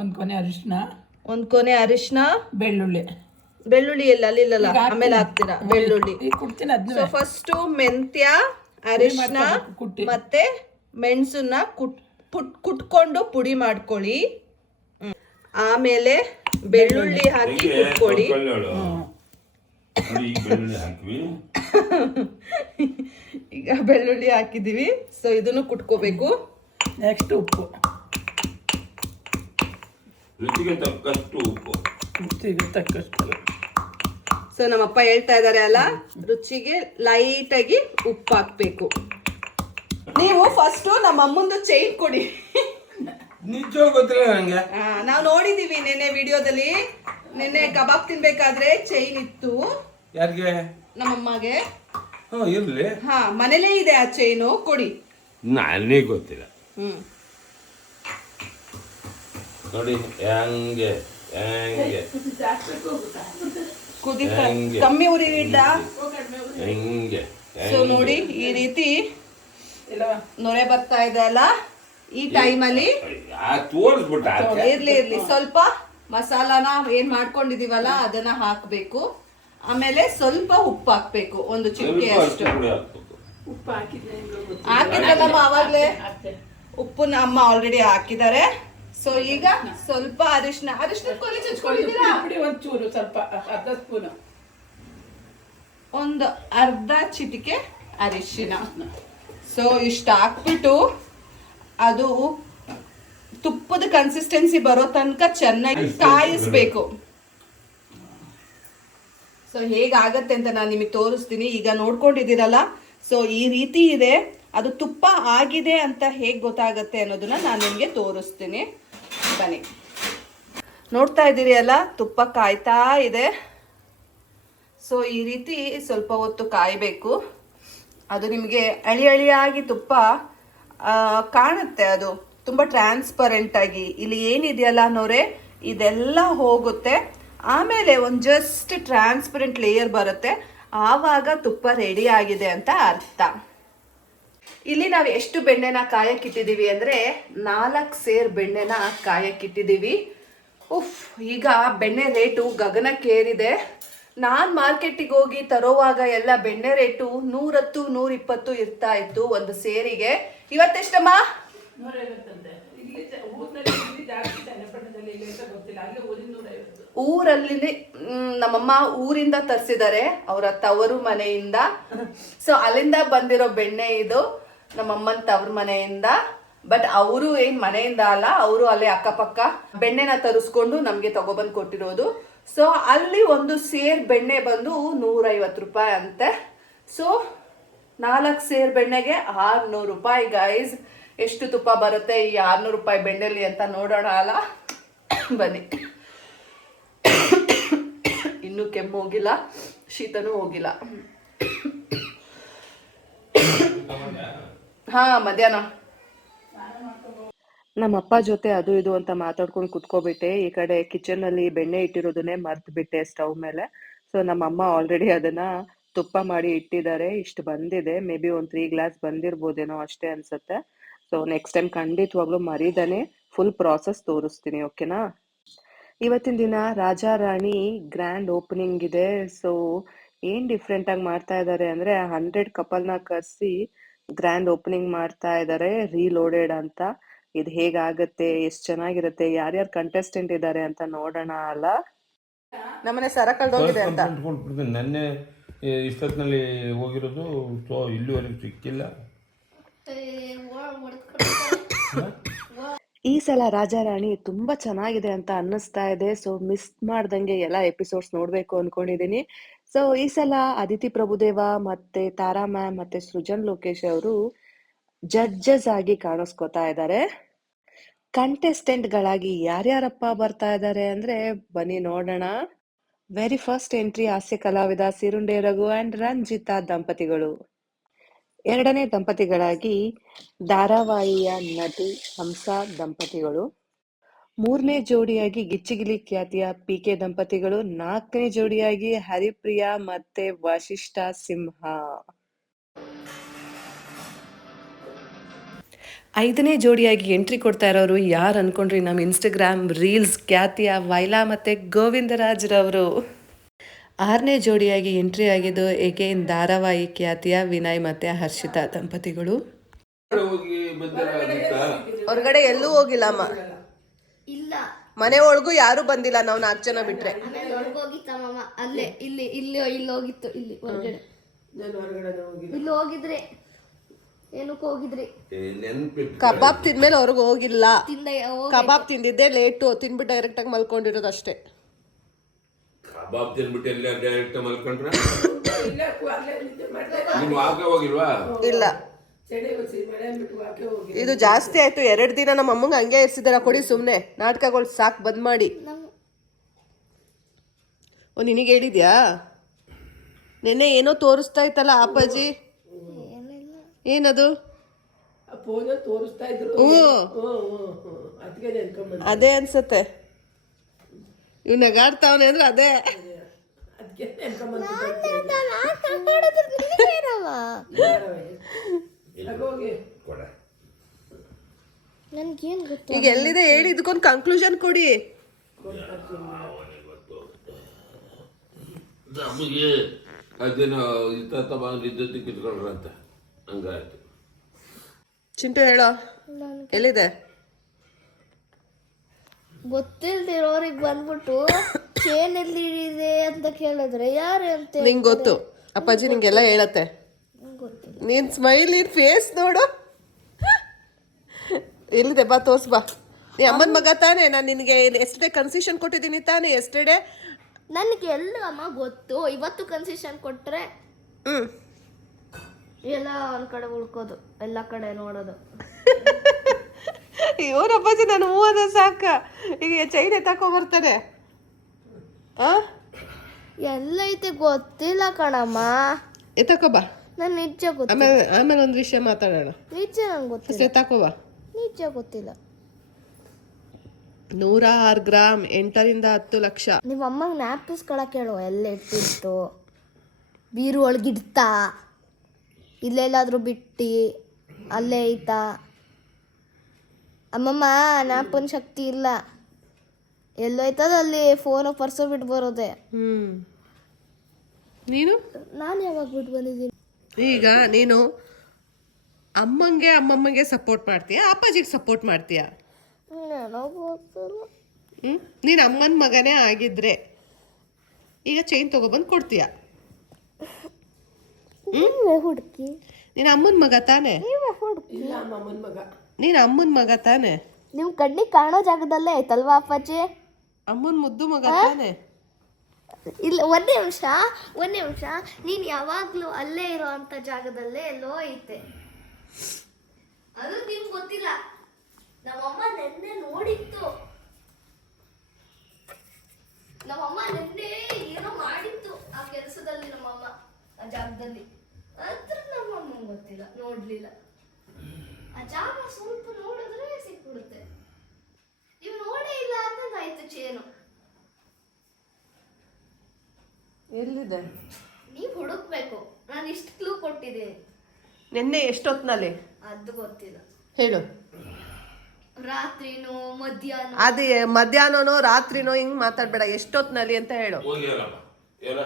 ಒಂದು ಕೊನೆ ಅರಿಶಿನ, ಒಂದು ಕೊನೆ ಅರಿಶಿನ, ಬೆಳ್ಳುಳ್ಳಿ ಎಲ್ಲ ಅಲ್ಲಿಲ್ಲ, ಆಮೇಲೆ ಹಾಕ್ತೀರಾ ಬೆಳ್ಳುಳ್ಳಿ. ಸೊ ಫಸ್ಟು ಮೆಂತ್ಯ, ಅರಿಶಿನ ಮತ್ತೆ ಮೆಣಸನ್ನ ಕುಟ್ಕೊಂಡು ಪುಡಿ ಮಾಡ್ಕೊಳ್ಳಿ. ಆಮೇಲೆ ಬೆಳ್ಳುಳ್ಳಿ ಹಾಕಿ ಕುಟ್ಕೊಳ್ಳಿ. ಈಗ ಬೆಳ್ಳುಳ್ಳಿ ಹಾಕಿದೀವಿ. ಸೊ ಇದನ್ನು ಕುಟ್ಕೋಬೇಕು. ನೆಕ್ಸ್ಟ್ ಉಪ್ಪು, ರುಚಿಗೆ ತಕ್ಕಷ್ಟು ತಕ್ಕಷ್ಟು. ಸೊ ನಮ್ಮಪ್ಪ ಹೇಳ್ತಾ ಇದಾರೆ ಅಲ್ಲ, ರುಚಿಗೆ ಲೈಟ್ ಆಗಿ ಉಪ್ಪು ಹಾಕ್ಬೇಕು. ನೀವು ಫಸ್ಟ್ ನಮ್ಮ ಅಮ್ಮಂದು ಚೈನ್ ಕೊಡಿ. ನಿಜ ಗೊತ್ತಿಲ್ಲ ನಂಗೆ. ನಾವು ನೋಡಿದೀವಿ ನೆನ್ನೆ ವಿಡಿಯೋದಲ್ಲಿ. ನೆನ್ನೆ ಕಬಾಬ್ ತಿನ್ಬೇಕಾದ್ರೆ ಚೈನ್ ಇತ್ತು. ಯಾರಿಗೆ? ನಮ್ಮಮ್ಮಗೆ. ಇರ್ಲಿ. ಮನೇಲೇ ಇದೆ ಆ ಚೈನು, ಕೊಡಿ. ನನಗೆ ಗೊತ್ತಿಲ್ಲ. ನೋಡಿ ಹೆಂಗೆ ಹೆಂಗೆ ಕುದಿತಾ ಕಮ್ಮಿ ಉರಿ ಇಡ್ಡ ಹೆಂಗೆ. ಸೊ ನೋಡಿ ಈ ರೀತಿ ನೊರೆ ಬರ್ತಾ ಇದೆ ಅಲ್ಲ, ಈ ಟೈಮಲ್ಲಿ ತೋರಿಸ್ಬಿಟ್ಟ. ಇರ್ಲಿ ಸ್ವಲ್ಪ ಮಸಾಲಾನ ಏನ್ ಮಾಡ್ಕೊಂಡಿದೀವಲ್ಲ ಅದನ್ನ ಹಾಕ್ಬೇಕು. ಆಮೇಲೆ ಸ್ವಲ್ಪ ಉಪ್ಪು ಹಾಕ್ಬೇಕು, ಒಂದು ಚಿಟಿಕೆ ಅಷ್ಟು. ಹಾಕಿದ್ರಲ್ಲಮ್ಮ ಅವಾಗ್ಲೇ ಉಪ್ಪನ್ನ ಅಮ್ಮ ಆಲ್ರೆಡಿ ಹಾಕಿದ್ದಾರೆ. ಸೊ ಈಗ ಸ್ವಲ್ಪ ಅರಿಶಿನ ಕೊನೆ ಚಚ್ಕೊಂಡಿದ್ದೀರಾ? ಒಂಚೂರು ಸ್ವಲ್ಪ 1/2 ಸ್ಪೂನು. ಒಂದು ಅರ್ಧ ಚಿಟಿಕೆ ಅರಿಶಿನ. ಸೊ ಇಷ್ಟು ಹಾಕ್ಬಿಟ್ಟು ಅದು ತುಪ್ಪದ ಕನ್ಸಿಸ್ಟೆನ್ಸಿ ಬರೋ ತನಕ ಚೆನ್ನಾಗಿ ಕಾಯಿಸ್ಬೇಕು. ಸೊ ಹೇಗಾಗತ್ತೆ ಅಂತ ನಾನು ನಿಮಗೆ ತೋರಿಸ್ತೀನಿ. ಈಗ ನೋಡ್ಕೊಂಡಿದ್ದೀರಲ್ಲ, ಸೊ ಈ ರೀತಿ ಇದೆ. ಅದು ತುಪ್ಪ ಆಗಿದೆ ಅಂತ ಹೇಗೆ ಗೊತ್ತಾಗತ್ತೆ ಅನ್ನೋದನ್ನ ನಾನು ನಿಮಗೆ ತೋರಿಸ್ತೀನಿ. ಬನ್ನಿ, ನೋಡ್ತಾ ಇದ್ದೀರಿ ಅಲ್ಲ, ತುಪ್ಪ ಕಾಯ್ತಾ ಇದೆ. ಸೊ ಈ ರೀತಿ ಸ್ವಲ್ಪ ಹೊತ್ತು ಕಾಯಬೇಕು. ಅದು ನಿಮಗೆ ಅಳಿಯಾಗಿ ತುಪ್ಪ ಕಾಣುತ್ತೆ. ಅದು ತುಂಬ ಟ್ರಾನ್ಸ್ಪರೆಂಟ್ ಆಗಿ. ಇಲ್ಲಿ ಏನಿದೆಯಲ್ಲ ನೋರೆ, ಇದೆಲ್ಲ ಹೋಗುತ್ತೆ. ಆಮೇಲೆ ಒಂದು ಜಸ್ಟ್ ಟ್ರಾನ್ಸ್ಪರೆಂಟ್ ಲೇಯರ್ ಬರುತ್ತೆ. ಆವಾಗ ತುಪ್ಪ ರೆಡಿ ಆಗಿದೆ ಅಂತ ಅರ್ಥ. ಇಲ್ಲಿ ನಾವು ಎಷ್ಟು ಬೆಣ್ಣೆನ ಕಾಯಕ್ಕಿಟ್ಟಿದ್ದೀವಿ ಅಂದರೆ 4 ಸೇರ್ ಬೆಣ್ಣೆನ ಕಾಯಕ್ಕಿಟ್ಟಿದ್ದೀವಿ. ಈಗ ಬೆಣ್ಣೆ ರೇಟು ಗಗನಕ್ಕೇರಿದೆ. ನಾನು ಮಾರ್ಕೆಟಿಗೆ ಹೋಗಿ ತರೋವಾಗ ಎಲ್ಲ ಬೆಣ್ಣೆ ರೇಟು 110, 120 ಇರ್ತಾ ಇತ್ತು ಒಂದು ಸೇರಿಗೆ. ಇವತ್ತೆಷ್ಟಮ್ಮ? ಊರಲ್ಲಿ ನಮ್ಮಮ್ಮ ಊರಿಂದ ತರಿಸಿದ್ದಾರೆ, ಅವರ ತವರು ಮನೆಯಿಂದ. ಸೊ ಅಲ್ಲಿಂದ ಬಂದಿರೋ ಬೆಣ್ಣೆ ಇದು, ನಮ್ಮಮ್ಮನ ತವರು ಮನೆಯಿಂದ. ಬಟ್ ಅವರು ಏನ್ ಮನೆಯಿಂದ ಅಲ್ಲ, ಅವರು ಅಲ್ಲೇ ಅಕ್ಕಪಕ್ಕ ಬೆಣ್ಣೆನ ತರಿಸ್ಕೊಂಡು ನಮ್ಗೆ ತಗೊಬಂದು ಕೊಟ್ಟಿರೋದು. ಸೊ ಅಲ್ಲಿ ಒಂದು ಸೇರ್ ಬೆಣ್ಣೆ ಬಂದು 150 ರೂಪಾಯಿ ಅಂತೆ. ಸೊ 4 ಸೇರ್ ಬೆಣ್ಣೆಗೆ 600 ರೂಪಾಯಿ ಗೈಸ್. ಎಷ್ಟು ತುಪ್ಪ ಬರುತ್ತೆ ಈ 600 ರೂಪಾಯಿ ಬೆಣ್ಣೆಲಿ ಅಂತ ನೋಡೋಣ ಅಲ್ಲ. ಬನ್ನಿ. ಇನ್ನೂ ಕೆಮ್ಮು ಹೋಗಿಲ್ಲ, ಶೀತನೂ ಹೋಗಿಲ್ಲ. ಹಾ, ಮಧ್ಯಾಹ್ನ ನಮ್ಮಪ್ಪ ಜೊತೆ ಅದು ಇದು ಅಂತ ಮಾತಾಡ್ಕೊಂಡು ಕುತ್ಕೋಬಿಟ್ಟೆ. ಈ ಕಡೆ ಕಿಚನ್ ಅಲ್ಲಿ ಬೆಣ್ಣೆ ಇಟ್ಟಿರೋದನ್ನೇ ಮರ್ತು ಬಿಟ್ಟೆ ಸ್ಟವ್ ಮೇಲೆ. ಸೊ ನಮ್ಮಮ್ಮ ಆಲ್ರೆಡಿ ಅದನ್ನ ತುಪ್ಪ ಮಾಡಿ ಇಟ್ಟಿದ್ದಾರೆ. ಇಷ್ಟು ಬಂದಿದೆ, ಮೇ ಬಿ ಒಂದು 3 ಗ್ಲಾಸ್ ಬಂದಿರ್ಬೋದೇನೋ ಅಷ್ಟೇ ಅನ್ಸುತ್ತೆ. ಸೊ ನೆಕ್ಸ್ಟ್ ಟೈಮ್ ಖಂಡಿತವಾಗ್ಲೂ ಮರಿದಾನೆ ಫುಲ್ ಪ್ರಾಸೆಸ್ ತೋರಿಸ್ತೀನಿ, ಓಕೆನಾ? ಇವತ್ತಿನ ದಿನ ರಾಜಾ ರಾಣಿ ಗ್ರ್ಯಾಂಡ್ ಓಪನಿಂಗ್ ಇದೆ. ಸೊ ಏನ್ ಡಿಫ್ರೆಂಟ್ ಆಗಿ ಮಾಡ್ತಾ ಇದ್ದಾರೆ ಅಂದ್ರೆ 100 ಕಪಲ್ನ ಕರೆಸಿ ಗ್ರ್ಯಾಂಡ್ ಓಪನಿಂಗ್ ಮಾಡ್ತಾ ಇದ್ದಾರೆ, ರೀಲೋಡೆಡ್ ಅಂತ. ಇದು ಹೇಗಾಗತ್ತೆ, ಎಷ್ಟು ಚೆನ್ನಾಗಿರುತ್ತೆ, ಯಾರ್ಯಾರು ಕಂಟೆಸ್ಟೆಂಟ್ ಇದ್ದಾರೆ ಅಂತ ನೋಡೋಣ ಅಲ್ಲ. ನಮ್ಮನೆ ಸರ ಕಳ್ದೋಗಿದೆ ಅಂತ ನೆನ್ನೆ ಇಷ್ಟೊತ್ತಿನಲ್ಲಿ ಹೋಗಿರೋದು. ಸೊ ಇಲ್ಲಿವರೆಗೂ ಸಿಕ್ಕಿಲ್ಲ. ಈ ಸಲ ರಾಜಾ ರಾಣಿ ತುಂಬಾ ಚೆನ್ನಾಗಿದೆ ಅಂತ ಅನ್ನಿಸ್ತಾ ಇದೆ. ಸೊ ಮಿಸ್ ಮಾಡ್ದಂಗೆ ಎಲ್ಲ ಎಪಿಸೋಡ್ಸ್ ನೋಡ್ಬೇಕು ಅನ್ಕೊಂಡಿದೀನಿ. ಸೊ ಈ ಸಲ ಅದಿತಿ ಪ್ರಭುದೇವ ಮತ್ತೆ ತಾರಾ ಮ್ಯಾಮ್ ಮತ್ತೆ ಸೃಜನ್ ಲೋಕೇಶ್ ಅವರು ಜಡ್ಜಸ್ ಆಗಿ ಕಾಣಿಸ್ಕೊತಾ ಇದ್ದಾರೆ. ಕಂಟೆಸ್ಟೆಂಟ್ ಗಳಾಗಿ ಯಾರ್ಯಾರಪ್ಪ ಬರ್ತಾ ಇದ್ದಾರೆ ಅಂದ್ರೆ ಬನ್ನಿ ನೋಡೋಣ. ವೆರಿ ಫಸ್ಟ್ ಎಂಟ್ರಿ ಹಾಸ್ಯ ಕಲಾವಿದ ಸಿರುಂಡೆ ರಘು ಅಂಡ್ ರಂಜಿತಾ ದಂಪತಿಗಳು. ಎರಡನೇ ದಂಪತಿಗಳಾಗಿ ಧಾರಾವಾಹಿಯ ನಟಿ ಹಂಸಾ ದಂಪತಿಗಳು. ಮೂರನೇ ಜೋಡಿಯಾಗಿ ಗಿಚ್ಚಿಗಿಲಿ ಖ್ಯಾತಿಯ ಪಿಕೆ ದಂಪತಿಗಳು. ನಾಲ್ಕನೇ ಜೋಡಿಯಾಗಿ ಹರಿಪ್ರಿಯಾ ಮತ್ತೆ ವಶಿಷ್ಠ ಸಿಂಹ. ಐದನೇ ಜೋಡಿಯಾಗಿ ಎಂಟ್ರಿ ಕೊಡ್ತಾ ಇರೋರು ಯಾರು ಅನ್ಕೊಂಡ್ರಿ? ನಮ್ಮ ಇನ್ಸ್ಟಾಗ್ರಾಮ್ ರೀಲ್ಸ್ ಖ್ಯಾತಿಯ ವೈಲಾ ಮತ್ತೆ ಗೋವಿಂದರಾಜ್ರವರು. ಆರನೇ ಜೋಡಿಯಾಗಿ ಎಂಟ್ರಿ ಆಗಿದ್ದು ಎಗೇನ್ ಧಾರಾವಾಹಿ ಖ್ಯಾತಿಯ ವಿನಯ್ ಮತ್ತೆ ಹರ್ಷಿತಾ ದಂಪತಿಗಳು. ಹೊರಗಡೆ ಎಲ್ಲೂ ಹೋಗಿಲ್ಲ ಅಮ್ಮ, ಇಲ್ಲ ಮನೆ ಒಳಗೂ ಯಾರು ಬಂದಿಲ್ಲ, ನಾವು 4 ಜನ ಬಿಟ್ರೆ. ಆಮೇಲೆ ಹೊರಗೋಗಿತ್ತಮ್ಮ, ಅಲ್ಲೇ ಇಲ್ಲಿ ಹೋಗಿತ್ತು, ಇಲ್ಲಿ ಹೊರಗಡೆ ಇಲ್ಲಿ ಹೋಗಿದ್ರಿ. ಏನಕ್ಕೆ ಹೋಗಿದ್ರಿ? ಕಬಾಬ್ ತಿಂದ್ಮೇಲೆ ಅವ್ರಿಗೆ ಹೋಗಿಲ್ಲ. ತಿಂದ ಕಬಾಬ್ ತಿಂದಿದ್ದೆ ಲೇಟು, ತಿನ್ಬಿಟ್ಟು ಡೈರೆಕ್ಟ್ ಆಗಿ ಮಲ್ಕೊಂಡಿರೋದು ಅಷ್ಟೇ. ಕಬಾಬ್ ತಿನ್ಬಿಟ್ಟು ಎಲ್ಲ ಡೈರೆಕ್ಟ್ ಮಲ್ಕೊಂಡ್ರೆ ನೀವು ಆಗ ಹೋಗಿಲ್ವಾ? ಇಲ್ಲ, ಇದು ಜಾಸ್ತಿ ಆಯ್ತು. 2 ದಿನ ನಮ್ಮ ಅಮ್ಮಂಗೆ ಹಂಗೆ ಇರ್ಸಿದಾರ. ಕೊಡಿ ಸುಮ್ಮನೆ ನಾಟಕಗಳು ಸಾಕು, ಬಂದ್ ಮಾಡಿ. ಓ, ನಿನಗೆ ಹೇಳಿದ್ಯಾ? ನೆನ್ನೆ ಏನೋ ತೋರಿಸ್ತಾ ಇತ್ತಲ್ಲ ಅಪ್ಪಾಜಿ, ಏನದು? ಅದೇ ಅನ್ಸತ್ತೆ. ಇವ್ ನಗಾಡ್ತಾವನೆ ಅಂದ್ರೆ ಅದೇ. ನನ್ಗೇನ್ ಗೊತ್ತು ಈಗ ಎಲ್ಲಿದೆ ಹೇಳಿ, ಇದಕ್ಕೊಂದು ಕನ್ಕ್ಲೂಷನ್ ಕೊಡಿ. ನಮಗೆ ಅದೇನೋ ಇದ್ದದ್ದು ಕಿತ್ಕೊಂಡ್ರಂತ ಹಂಗಾಯ್ತು. ಚಿಂಟು ಹೇಳೋ, ಎಲ್ಲಿದೆ? ಗೊತ್ತಿಲ್ದಿರೋರಿಗೆ ಬಂದ್ಬಿಟ್ಟು ಚೇನ್ ಎಲ್ಲಿದೆ ಅಂತ ಕೇಳಿದ್ರೆ ಯಾರು ಅಂತ ನಿಂಗೆ ಗೊತ್ತು. ಅಪ್ಪಾಜಿ ನಿಂಗೆಲ್ಲ ಹೇಳತ್ತೆ. ಗೊತ್ತಿಲ್ಲ. ನೀನ್ ಸ್ಮೈಲ್ ನೀನ್ ಫೇಸ್ ನೋಡು. ಎಲ್ಲಿದೆ ಬಾ ತೋರ್ಸ್ ಬಾ. ನೀ ಅಮ್ಮನ ಮಗ ತಾನೇ, ನಾನು ನಿನಗೆ ಎಸ್ಟರ್ಡೇ ಕನ್ಸೆಷನ್ ಕೊಟ್ಟಿದ್ದೀನಿ ತಾನೇ ಎಸ್ಟರ್ಡೇ. ನನಗೆ ಎಲ್ಲ ಅಮ್ಮ ಗೊತ್ತು. ಇವತ್ತು ಕನ್ಸೆಷನ್ ಕೊಟ್ರೆ ಎಲ್ಲ ಒಂದ್ ಕಡೆ ಉಳ್ಕೋದು, ಎಲ್ಲ ಕಡೆ ನೋಡೋದು. ಇವರಪ್ಪಾಜಿ ನಾನು ಹೂವದ ಸಾಕ, ಈಗ ಚೈನ್ ಎತ್ತಾಕೊಂಬರ್ತಾನೆ. ಎಲ್ಲ ಐತೆ ಗೊತ್ತಿಲ್ಲ ಕಣಮ್ಮ. ಎತ್ತಾಕೋಬಾ, ನನ್ ನಿಜ ಗೊತ್ತಿಲ್ಲ. ಆಮೇಲೆ ಒಂದು ವಿಷಯ ಮಾತಾಡೋಣ. ನಿಜ ನಂಗೆ ಗೊತ್ತಿಲ್ಲ. ಎತ್ತಾಕೋಬಾ. ನಿಜ ಗೊತ್ತಿಲ್ಲ. 106 ಗ್ರಾಮ್, 8ರಿಂದ 10 ಲಕ್ಷ. ನಿಮ್ಮ ಅಮ್ಮಂಗೆ ನ್ಯಾಪಿಸ್ಕೊಳಕ್ಕೆ ಹೇಳು, ಎಲ್ಲ ಇಟ್ಟಿತ್ತು, ಬೀರು ಒಳಗಿಡ್ತಾ, ಇಲ್ಲೆಲ್ಲಾದ್ರೂ ಬಿಟ್ಟು ಅಲ್ಲೇ ಐತಾ. ಅಮ್ಮಮ್ಮ ನ್ಯಾಪನ್ ಶಕ್ತಿ ಇಲ್ಲ, ಎಲ್ಲೋಯ್ತದ ಅಲ್ಲಿ ಫೋನು ಪರ್ಸು ಬಿಟ್ಟು ಬರೋದೆ. ನೀನು ನಾನು ಯಾವಾಗ ಬಿಟ್ಟು ಬಂದಿದ್ದೀನಿ? ಈಗ ನೀನು ಅಮ್ಮಮ್ಮಗೆ ಸಪೋರ್ಟ್ ಮಾಡ್ತೀಯಾ, ಅಪ್ಪಾಜಿಗೆ ಸಪೋರ್ಟ್ ಮಾಡ್ತೀಯಾ? ನೀನು ಅಮ್ಮನ ಮಗನೇ ಆಗಿದ್ರೆ ಈಗ ಚೈನ್ ತಗೊಬಂದು ಕೊಡ್ತೀಯ. ಹುಡುಕಿ, ನೀನು ಅಮ್ಮನ ಮಗ ತಾನೆ? ಇಲ್ಲ ಅಮ್ಮನ ಮಗ. ನೀನು ಅಮ್ಮನ ಮಗ ತಾನೆ? ನಿಮ್ ಕಣ್ಣಿಗೆ ಕಾಣೋ ಜಾಗದಲ್ಲೇ ಐತಲ್ವಾ ಅಪ್ಪಾಜಿ? ಅಮ್ಮನ ಮುದ್ದು ಮಗ ತಾನೆ? ಇಲ್ಲ, ಒಂದೇ ನಿಮಿಷ. ನೀನ್ ಯಾವಾಗ್ಲೂ ಅಲ್ಲೇ ಇರೋ ಅಂತ ಜಾಗದಲ್ಲೇ ಎಲ್ಲೋ ಐತೆ, ಅದು ನಿಮ್ಗೆ ಗೊತ್ತಿಲ್ಲ. ನಮ್ಮಮ್ಮ ನೆನ್ನೆ ನೋಡಿತ್ತು, ನಮ್ಮಮ್ಮ ನೆನ್ನೆ ಏನೋ ಮಾಡಿತ್ತು ಆ ಕೆಲಸದಲ್ಲಿ, ನಮ್ಮಮ್ಮ ಆ ಜಾಗದಲ್ಲಿ. ಅದ್ರ ನಮ್ಮಮ್ಮ ಗೊತ್ತಿಲ್ಲ, ನೋಡ್ಲಿಲ್ಲ. ಆ ಜಾಗ ಸ್ವಲ್ಪ ನೋಡಿದ್ರೆ ಸಿಕ್ಬಿಡುತ್ತೆ. ನೀವು ನೋಡೇ ಇಲ್ಲ ಅಂತಂದಾಯ್ತು ಚೇನು. ಎಲ್ಲಿದೆ? ನೀವು ಹುಡುಕ್ಬೇಕು, ನಾನು ಇಷ್ಟು ಕ್ಲೂ ಕೊಟ್ಟಿದ್ದೀನಿ. ನಿನ್ನೆ ಎಷ್ಟೊತ್ತಿನಲ್ಲಿ ಅದು ಗೊತ್ತಿಲ್ಲ. ಹೇಳು. ರಾತ್ರಿನೋ ಮಧ್ಯಾಹ್ನ? ಅದೇ ಮಧ್ಯಾಹ್ನನೋ ರಾತ್ರಿನೋ ಹಿಂಗ್ ಮಾತಾಡ್ಬೇಡ, ಎಷ್ಟೊತ್ತಿನಲ್ಲಿ ಅಂತ ಹೇಳು. ಹೋಗಿರಲ್ಲಪ್ಪ. ಏನು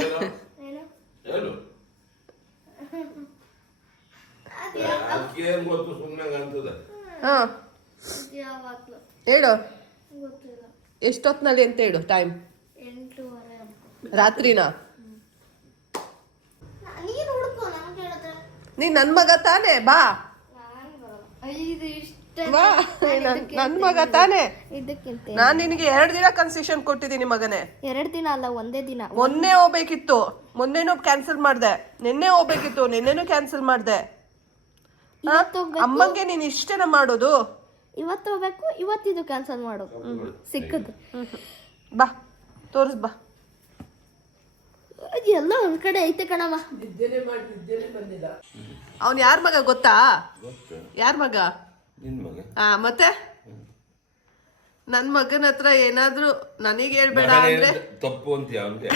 ಏನು ಏನು? ಏನು ಅದಕ್ಕೇನು ಗೊತ್ತು, ಸುಮ್ಮನೆ ಅಂತದ. ಹಾ ಯಾವಾಗ್ಲೂ ಹೇಳು, ಗೊತ್ತಿಲ್ಲ. ಎಷ್ಟೊತ್ತಿನಲ್ಲಿ ಅಂತ ಹೇಳು. ಟೈಮ್ 8:30 ಅಂತ. ರಾತ್ರಿನಾ? ನೀನು ಹುಡುಕೋ, ನಮ್ಗೆ ಹೇಳಿದ್ರೆ. ನೀನ್ ನನ್ ಮಗ ತಾನೆ, ಬಾ ನಾನು ಬರಲ್ಲ. ಇದು ಇಷ್ಟ ಬಾ, ನನ್ ಮಗ ತಾನೆ? ಇದಕ್ಕಿಂತ ನಾನ್ ನಿನಗೆ 2 ದಿನ ಕನ್ಸೆಷನ್ ಕೊಟ್ಟಿದ್ದೀನಿ ಮಗನೇ. 2 ದಿನ ಅಲ್ಲ, ಒಂದೇ ದಿನ. ಮೊನ್ನೆ ಹೋಗ್ಬೇಕಿತ್ತು, ಮೊನ್ನೆನೂ ಕ್ಯಾನ್ಸಲ್ ಮಾಡ್ದೆ. ನಿನ್ನೆ ಹೋಗ್ಬೇಕಿತ್ತು, ನಿನ್ನೆನೂ ಕ್ಯಾನ್ಸಲ್ ಮಾಡ್ದೆ. ಅಮ್ಮಂಗೆ ನೀನ್ ಇಷ್ಟೇನ ಮಾಡೋದು? ಇವತ್ತು ಹೋಗ್ಬೇಕು, ಇವತ್ತಿದು ಕ್ಯಾನ್ಸಲ್ ಮಾಡು. ಸಿಕ್ಕದು. ಬಾ ತೋರಿಸ್ ಬಾ. ಎಲ್ಲ ಒಂದ್ ಕಡೆ ಐತೆ ಕಣಮ್ಮ. ನಿದ್ದೆನೆ ಬಂದಿಲ್ಲ. ಅವ್ನ್ ಯಾರ ಮಗ ಗೊತ್ತಾ? ಯಾರ ಮಗ? ನಿನ್ ಮಗ. ಮತ್ತೆ ನನ್ ಮಗನ ಹತ್ರ ಏನಾದ್ರು ನನಗೆ ಹೇಳ್ಬೇಡ ಅಂದ್ರೆ ತಪ್ಪು ಅಂತ ಅವನ್ಗೆ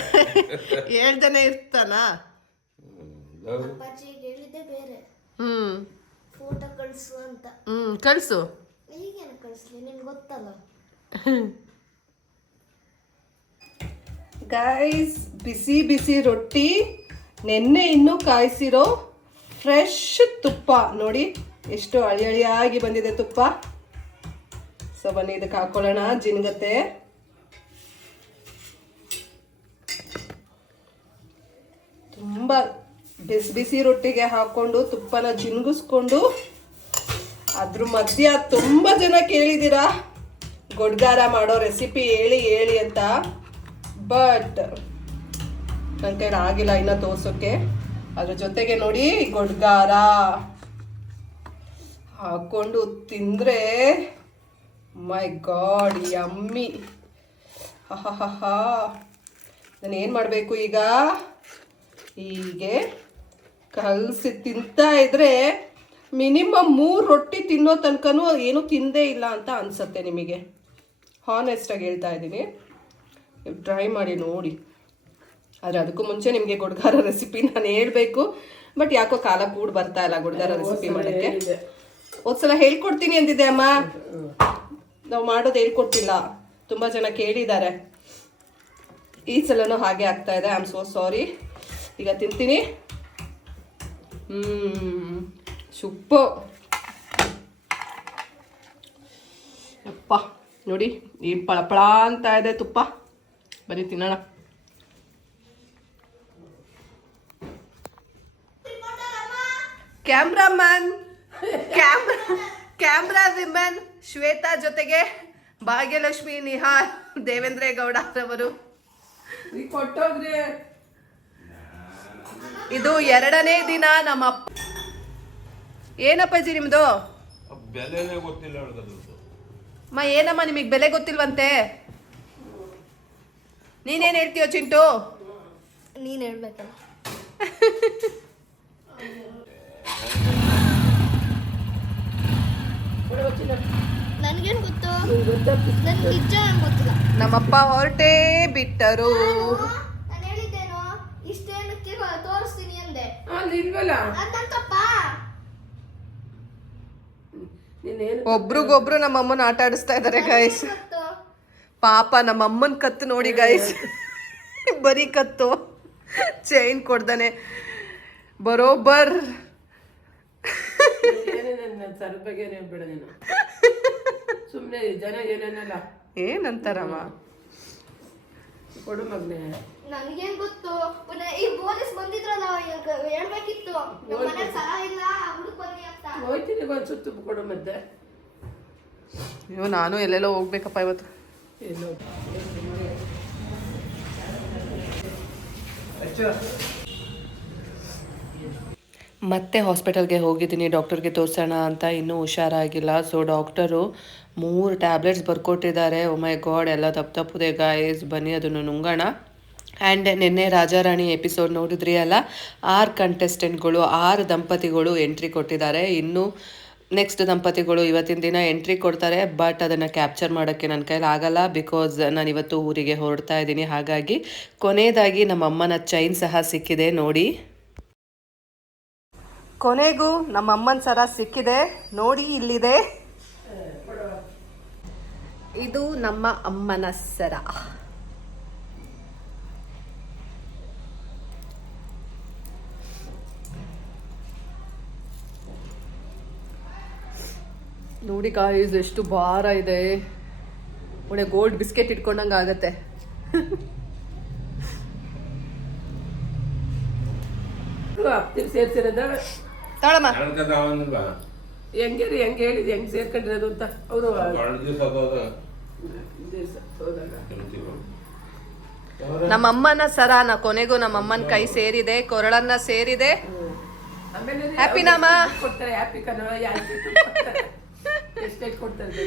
ಹೇಳ್ದೇನೆ ಇರ್ತಾನ. ಅಪ್ಪಾಜಿಗೆ ಹೇಳಿದ್ದೆ ಬೇರೆ, ಹ್ಮ್ ಫೋಟೋ ಕಳ್ಸು ಅಂತ. ಕಳ್ಸು. ಈಗೇನು ಕಳಿಸ್ಲಿ, ನಿಮ್ಗೆ ಗೊತ್ತಲ್ಲ. ಗೈಸ್, ಬಿಸಿ ಬಿಸಿ ರೊಟ್ಟಿ, ನೆನ್ನೆ ಇನ್ನೂ ಕಾಯಿಸಿರೋ ಫ್ರೆಶ್ ತುಪ್ಪ ನೋಡಿ, ಎಷ್ಟು ಅಳಿಯಾಗಿ ಬಂದಿದೆ ತುಪ್ಪ. ಸೊ ಬನ್ನಿ ಇದಕ್ಕೆ ಹಾಕೊಳ್ಳೋಣ ಜಿನ್ಗತ್ತೆ. ತುಂಬ ಬಿಸಿ ಬಿಸಿ ರೊಟ್ಟಿಗೆ ಹಾಕೊಂಡು ತುಪ್ಪನ ಜಿನ್ಗಿಸ್ಕೊಂಡು, ಅದ್ರ ಮಧ್ಯ ತುಂಬ ಜನ ಕೇಳಿದ್ದೀರಾ ಗೊಡ್ಗಾರ ಮಾಡೋ ರೆಸಿಪಿ ಹೇಳಿ ಅಂತ. ಬಟ್ ನನ್ನ ಕೈಲಿ ಆಗಿಲ್ಲ ಇನ್ನ ತೋರ್ಸೋಕ್ಕೆ. ಅದ್ರ ಜೊತೆಗೆ ನೋಡಿ ಗೊಡ್ಗಾರ ಹಾಕೊಂಡು ತಿಂದರೆ ಮೈ ಗಾಡ್ ಯಮ್ಮಿ. ಹಾ ನಾನು ಏನು ಮಾಡಬೇಕು ಈಗ? ಹೀಗೆ ಕಲಸಿ ತಿಂತಾ ಇದ್ರೆ ಮಿನಿಮಮ್ 3 ರೊಟ್ಟಿ ತಿನ್ನೋ ತನಕನೂ ಏನೂ ತಿಂದೇ ಇಲ್ಲ ಅಂತ ಅನಿಸುತ್ತೆ ನಿಮಗೆ. ಹಾನೆಸ್ಟಾಗಿ ಹೇಳ್ತಾ ಇದ್ದೀನಿ, ನೀವು ಟ್ರೈ ಮಾಡಿ ನೋಡಿ. ಆದರೆ ಅದಕ್ಕೂ ಮುಂಚೆ ನಿಮಗೆ ಗುಡ್ಗಾರ ರೆಸಿಪಿ ನಾನು ಹೇಳಬೇಕು, ಬಟ್ ಯಾಕೋ ಕಾಲ ಕೂಡ ಬರ್ತಾ ಇಲ್ಲ ಗುಡ್ಗಾರ ರೆಸಿಪಿ ಮಾಡೋಕ್ಕೆ. ಒಂದ್ಸಲ ಹೇಳ್ಕೊಡ್ತೀನಿ ಅಂದಿದ್ದೆ ಅಮ್ಮ, ನಾವು ಮಾಡೋದು ಹೇಳ್ಕೊಡ್ತಿಲ್ಲ. ತುಂಬ ಜನ ಕೇಳಿದ್ದಾರೆ, ಈ ಸಲನೂ ಹಾಗೆ ಆಗ್ತಾ ಇದೆ. I am so sorry. ಈಗ ತಿಂತೀನಿ. ಸೂಪರ್ ಅಪ್ಪ, ನೋಡಿ ಏನು ಪಳಪಳ ಅಂತ ಇದೆ ತುಪ್ಪ. ಬರೀ ತಿನ್ನೋಣ. ಕ್ಯಾಮ್ರಾಮನ್ ಕ್ಯಾಮ್ರಾ ವಿಮನ್ ಶ್ವೇತಾ ಜೊತೆಗೆ ಭಾಗ್ಯಲಕ್ಷ್ಮಿ ನಿಹಾಲ್ ದೇವೇಂದ್ರೇಗೌಡ ರವರು. ನೀ ಕೊಟ್ಟೋಗ್ರಿ. ಇದು 2ನೇ ದಿನ ನಮ್ಮ ಅಪ್ಪ. ಏನಪ್ಪಾಜಿ ನಿಮ್ದು? ಬೆಲೆನೇ ಗೊತ್ತಿಲ್ಲ ಹೇಳ್ದದ್ದು. ಏನಮ್ಮ ನಿಮಗೆ ಬೆಲೆ ಗೊತ್ತಿಲ್ವಂತೆ? ನೀನೇನು ಹೇಳ್ತೀಯೋ ಚಿಂಟು? ನೀನ್ ಹೇಳ್ಬೇಕಲ್ಲ. ನನ್ಗೇನ್ ಗೊತ್ತು? ನನ್ ನಿಜ ಗೊತ್ತಿಲ್ಲ. ನಮ್ಮಪ್ಪ ಹೊರಟೇ ಬಿಟ್ಟರು. ನಾನು ಹೇಳಿದ್ದೇನೋ ಇಷ್ಟೇನಕ್ಕೆ ತೋರಿಸ್ತೀನಿ ಅಂದೆ. ಅಲ್ಲಿ ಇಲ್ವಲ್ಲ ಅಂತಪ್ಪ ನೀನೇನು ಒಬ್ರಿಗೊಬ್ರು ನಮ್ಮಮ್ಮನ ಆಟ ಆಡಿಸ್ತಾ ಇದ್ದಾರೆ ಗೈಸ್. ಗೊತ್ತು. ಪಾಪ ನಮ್ಮಮ್ಮನ ಕತ್ತು ನೋಡಿ ಗೈಸ್, ಬರೀ ಕತ್ತು, ಚೈನ್ ಕೊಡ್ದಾನೆ ಬರೋಬ್ಬರ್. ಏನೇನ ಸರ್ ಬಗ್ಗೆ ಹೇಳ್ಬೇಡ ನೀನು. ಸುಮ್ಮನೆ ಜನ ಏನೇನಲ್ಲ ಏನಂತಾರಮ್ಮ. ಕೊಡು ಮಗ್ನೆ. ನನ್ಗೇನ್ ಗೊತ್ತು? ಈ ಪೊಲೀಸ್ ಬಂದಿದ್ರಲ್ಲ ಹೇಳ್ಬೇಕಿತ್ತು ನಮ್ಮ ಮನೆ ಸರ ಇಲ್ಲ ಹುಡುಕ್ ಬನ್ನಿ ಅಂತ. ಹೋಯ್ತೀನಿ ಒಂದು ಸುತ್ತು ಕೊಡು ಮತ್ತೆ. ಅಯ್ಯೋ ನಾನು ಎಲ್ಲೆಲ್ಲೋ ಹೋಗ್ಬೇಕಪ್ಪ ಇವತ್ತು. ಏನು ಮತ್ತೆ ಹಾಸ್ಪಿಟಲ್ಗೆ ಹೋಗಿದ್ದೀನಿ ಡಾಕ್ಟರ್ಗೆ ತೋರಿಸೋಣ ಅಂತ. ಇನ್ನೂ ಹುಷಾರಾಗಿಲ್ಲ. ಸೊ ಡಾಕ್ಟರು 3 ಟ್ಯಾಬ್ಲೆಟ್ಸ್ ಬರ್ಕೊಟ್ಟಿದ್ದಾರೆ. ಓ ಮೈ ಗಾಡ್, ಎಲ್ಲ ತಪ್ಪುದೆ ಗಾಯ್ಸ್. ಬನ್ನಿ ಅದನ್ನು ನುಂಗೋಣ. ಆ್ಯಂಡ್ ನಿನ್ನೆ ರಾಜಾರಾಣಿ ಎಪಿಸೋಡ್ ನೋಡಿದ್ರಿ ಅಲ್ಲ, 6 ಕಂಟೆಸ್ಟೆಂಟ್ಗಳು 6 ದಂಪತಿಗಳು ಎಂಟ್ರಿ ಕೊಟ್ಟಿದ್ದಾರೆ. ಇನ್ನು ನೆಕ್ಸ್ಟ್ ದಂಪತಿಗಳು ಇವತ್ತಿನ ದಿನ ಎಂಟ್ರಿ ಕೊಡ್ತಾರೆ. ಬಟ್ ಅದನ್ನು ಕ್ಯಾಪ್ಚರ್ ಮಾಡೋಕ್ಕೆ ನನ್ನ ಕೈಲಿ ಆಗಲ್ಲ, ಬಿಕಾಸ್ ನಾನು ಇವತ್ತು ಊರಿಗೆ ಹೊರಡ್ತಾ ಇದ್ದೀನಿ. ಹಾಗಾಗಿ ಕೊನೆಯದಾಗಿ ನಮ್ಮ ಅಮ್ಮನ ಚೈನ್ ಸಹ ಸಿಕ್ಕಿದೆ ನೋಡಿ. ಕೊನೆಗೂ ನಮ್ಮ ಅಮ್ಮನ ಸರ ಸಿಕ್ಕಿದೆ ನೋಡಿ, ಇಲ್ಲಿದೆ. ಇದು ನಮ್ಮ ಅಮ್ಮನ ಸರ. ನೋಡಿ ಗಾಯ್ಸ್ ಎಷ್ಟು ಭಾರ ಇದೆ. ಒಳ್ಳೆ ಗೋಲ್ಡ್ ಬಿಸ್ಕೆಟ್ ಇಟ್ಕೊಂಡಂಗೆ ಆಗತ್ತೆ. ಸೇರ್ಸಿರೋದ ತಾಳಮ್ಮ. ಹೆಂಗೆ ರೀ ಹೆಂಗೆ ಹೇಳಿದ್ ಹೆಂಗ್ ಸೇರ್ಕೊಂಡಿರೋದು ಅಂತ ಅವರು ನಮ್ಮ ಅಮ್ಮನ ಸರ ಕೊನೆಗೂ ನಮ್ಮ ಅಮ್ಮನ ಕೈ ಸೇರಿದೆ, ಕೊರಳನ್ನ ಸೇರಿದೆ. ಆಮೇಲೆ ಹ್ಯಾಪಿ ನಾಮ ಕೊಡ್ತಾರೆ. ಹ್ಯಾಪಿ ಕಣ ಎಷ್ಟೆಷ್ಟು ಕೊಡ್ತಾರೆ.